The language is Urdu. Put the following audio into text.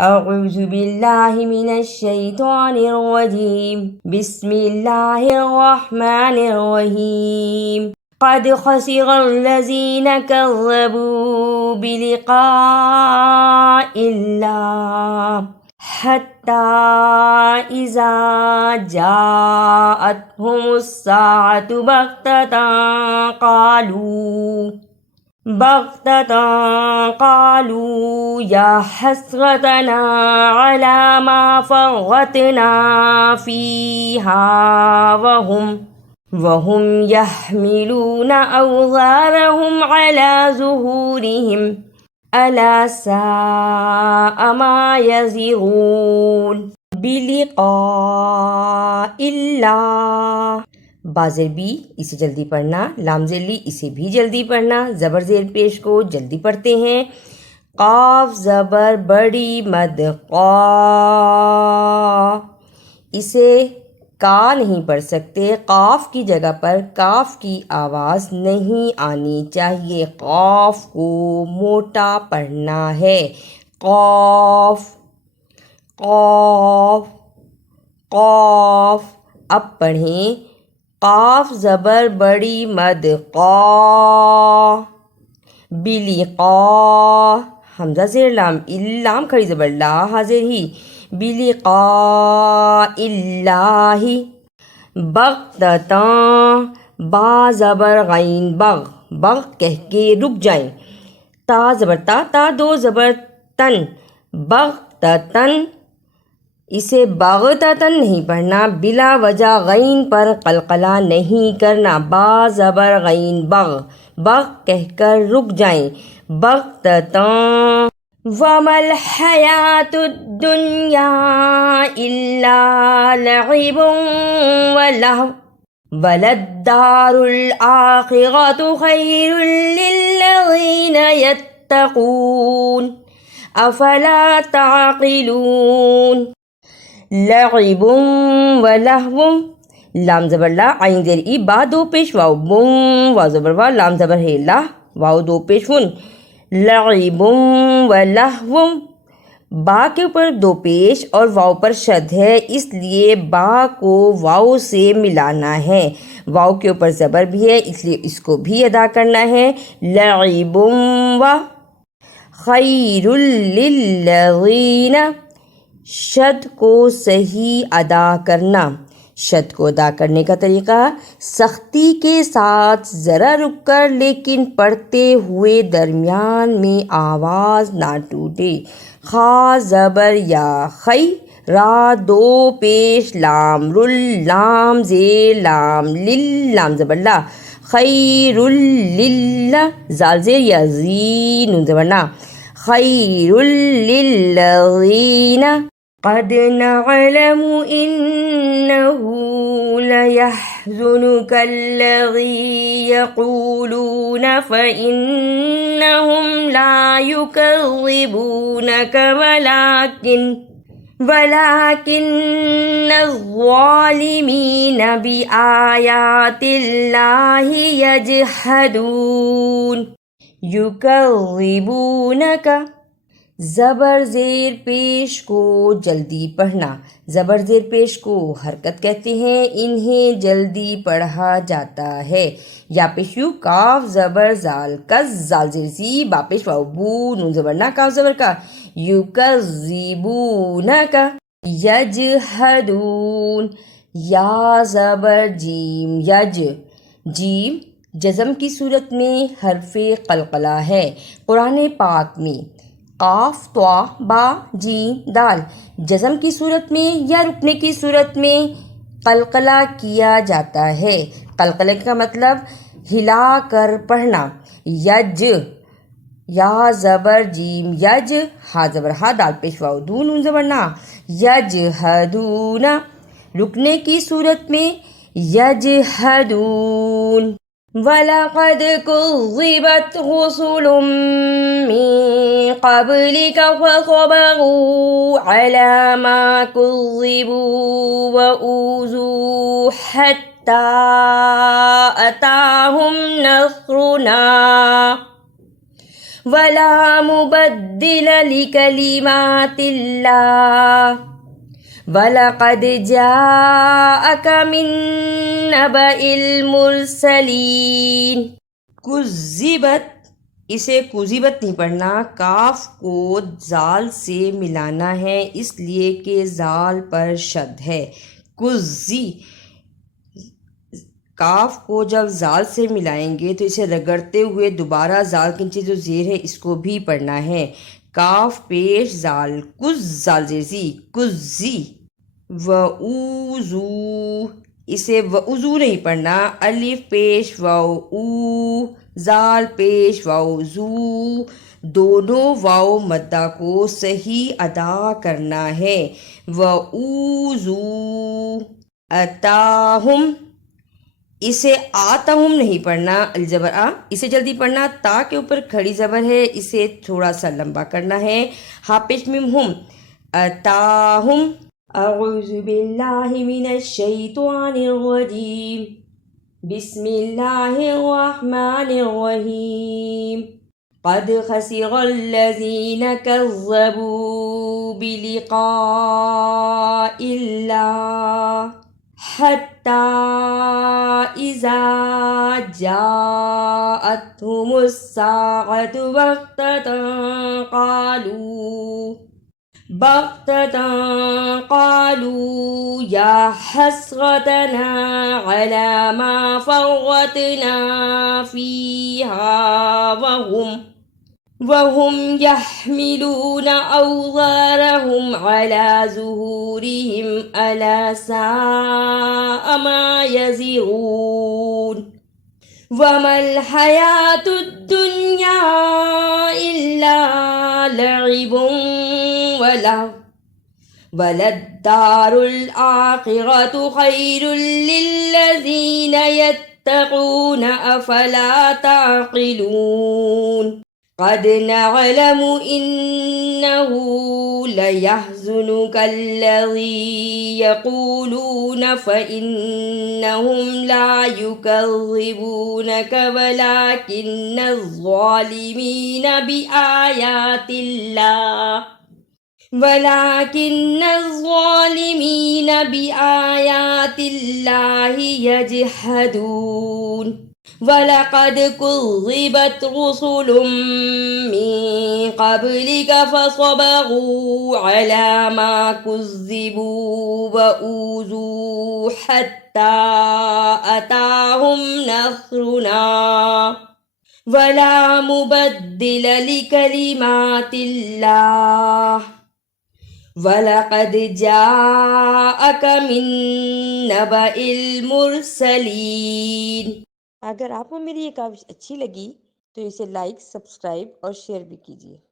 اعوذ باللہ من الشیطان الرجیم بسم اللہ الرحمن الرحیم قد خسر الذین كذبوا بلقاء اللہ حتی اذا جاءتهم الساعة بغتة یا حسرتنا على ما فرطنا فيها وهم يحملون أوزارهم على ظهورهم ألا ساء ما يزرون بلقاء اللہ بازر بی اسے جلدی پڑھنا، لام زیر لی اسے بھی جلدی پڑھنا، زبر زیر پیش کو جلدی پڑھتے ہیں۔ قاف زبر بڑی مد قا، اسے کا نہیں پڑھ سکتے، قاف کی جگہ پر کاف کی آواز نہیں آنی چاہیے، قاف کو موٹا پڑھنا ہے۔ قاف قاف قاف اب پڑھیں قاف زبر بڑی مد قا، بلقا حمزہ زیر لام، لام کھڑی زبر لا حاضر ہی، بلقاء اللہ۔ بغتتاں با زبر غین بغ، بغ کہہ کے رک جائیں، تا زبر تا دو زبر تن، بغتتن اسے باغتتن نہیں پڑھنا، بلا وجہ غین پر قلقلہ نہیں کرنا، با زبر غین بغ، بغ کہہ کر رک جائیں، بغتتاں۔ وَمَا الْحَيَاةُ الدُّنْيَا إِلَّا لَعِبٌ وَلَهْوٌ وَلَلدَّارُ الْآخِرَةُ خَيْرٌ لِلَّذِينَ يَتَّقُونَ أَفَلَا تَعْقِلُونَ لعب ولہو، لام زبر لا عین زیر ای با دو پیش واو، بم واو زبر وا لام زبر ہے لا واو دو پیش ون، لعب ولہو، با کے اوپر دو پیش اور واو پر شد ہے، اس لیے با کو واو سے ملانا ہے، واو کے اوپر زبر بھی ہے اس لیے اس کو بھی ادا کرنا ہے، لعب و خیر للذین، شد کو صحیح ادا کرنا، شد کو ادا کرنے کا طریقہ سختی کے ساتھ ذرا رک کر لیکن پڑھتے ہوئے درمیان میں آواز نہ ٹوٹے، خا زبر یا خی، را دو پیش لام رل، لام زیر لام لل، لام زبر لا، خیر للہ، زال زیر یا زی، نون زبر نا، خیر للذین۔ قد نعلم إنه ليحزنك الذي يقولون فإنهم لا يكذبونك ولكن الظالمين بآيات الله يجحدون يكذبونك، زبر زیر پیش کو جلدی پڑھنا، زبر زیر پیش کو حرکت کہتے ہیں، انہیں جلدی پڑھا جاتا ہے، یا پیش یو کاف زبر زال کز، زال زیر زی، با پیش واو بو، نون زبر نا کاف زبر کا، یکذبونکا، یجحدون، یا زبر جیم یج، جیم جزم کی صورت میں حرف قلقلہ ہے، قرآن پاک میں قاف طا با جیم دال جزم کی صورت میں یا رکنے کی صورت میں قلقلہ کیا جاتا ہے، قلقلہ کا مطلب ہلا کر پڑھنا، یج یا زبر جیم یج، ہا زبر ہا دال پیش واو دو، نون زبر نا، یجحدون، رکنے کی صورت میں یجحدون۔ وَلَقَدْ كُذِّبَتْ رُسُلٌ مِّن قَبْلِكَ فَصَبَرُوا عَلَىٰ مَا كُذِّبُوا وَأُوذُوا حَتَّىٰ أَتَاهُمْ نَصْرُنَا ولا مبدل لكلمات الله وَلَقَدْ جَاءَكَ مِن نَّبَإِ الْمُرْسَلِينَ کذبت، اسے کذبت نہیں پڑھنا، کاف کو زال سے ملانا ہے اس لیے کہ زال پر شد ہے۔ کذی، کاف کو جب زال سے ملائیں گے تو اسے رگڑتے ہوئے دوبارہ زال کے نیچے جو زیر ہے اس کو بھی پڑھنا ہے۔ کاف پیش زال، کز زال زیزی، کزی۔ وَأُوذُو، اسے وَأُوذُو نہیں پڑھنا، الف پیش واو او، زال پیش واو زو، دونوں واو مدہ کو صحیح ادا کرنا ہے۔ وَأُوذُو أَتَاهُمْ، اسے آتہم نہیں پڑھنا، الزبر آ، اسے جلدی پڑھنا، تا کے اوپر کھڑی زبر ہے، اسے تھوڑا سا لمبا کرنا ہے۔ ہا پیش میم ہم، اتاہم۔ اعوذ باللہ من الشیطان الرجیم، بسم اللہ الرحمن الرحیم۔ قد خسر الذین کذبوا بلقاء اللہ حتی اذا جاءتهم الساعة بغتة قالوا یا حسرتنا على ما فرطنا فيها وهم يحملون أوزارهم على ظهورهم ألا ساء ما يزرون وما الحياة الدنيا إلا لعب وللدار الآخرة خير للذين يتقون أفلا تعقلون قد نعلم إنه ليحزنك الذي يقولون فإنهم لا يكذبونك ولكن الظالمين بآيات الله يجحدون وَلَقَدْ كُذِّبَتْ رُسُلٌ مِّن قَبْلِكَ فَصَبَرُوا عَلَى مَا كُذِّبُوا وَأُوذُوا حَتَّى أَتَاهُمْ نَصْرُنَا وَلَا مُبَدِّلَ لِكَلِمَاتِ اللَّهِ وَلَقَدْ جَاءَكَ مِن نَّبَإِ الْمُرْسَلِينَ۔ اگر آپ کو میری یہ کاوش اچھی لگی تو اسے لائک، سبسکرائب اور شیئر بھی کیجیے۔